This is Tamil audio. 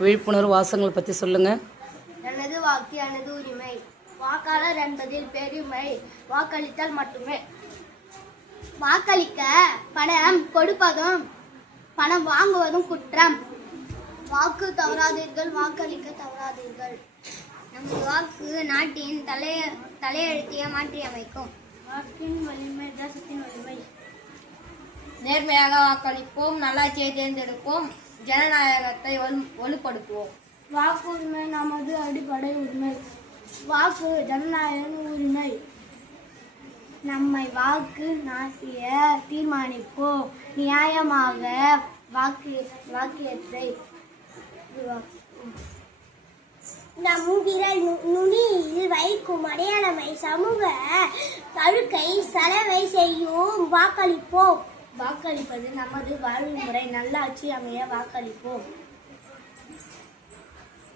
விழிப்புணர்வு வாசகங்கள் பற்றி சொல்லுங்கள். எனது வாக்கு எனது உரிமை, வாக்காளர் என்பதில் பெருமை, வாக்களித்தல் மட்டுமே. வாக்களிக்க பணம் கொடுப்பதும் பணம் வாங்குவதும் குற்றம். வாக்கு தவறாதீர்கள், வாக்களிக்க தவறாதீர்கள். நமது வாக்கு நாட்டின் தலையெழுத்தையே மாற்றி அமைக்கும். வாக்கின் வலிமை தேசத்தின் வலிமை. நேர்மையாக வாக்களிப்போம், நல்லாட்சியை தேர்ந்தெடுப்போம், ஜனநாயகத்தை வலுப்படுத்துவோம். வாக்குரிமை நமது அடிப்படை உரிமை. வாக்கு ஜனநாயக உரிமை. நம்மை வாக்கு நாட்டிய தீர்மானிப்போம். நியாயமாக வாக்கியத்தை நம் விரல் நுனியில் வைக்கும் அடையாளமை சமூக அழுக்கை செலவை செய்யும். வாக்களிப்போம். வாக்களிப்பது நமது வாழ்வு முறை. நல்லாட்சி அமைய வாக்களிப்போம்.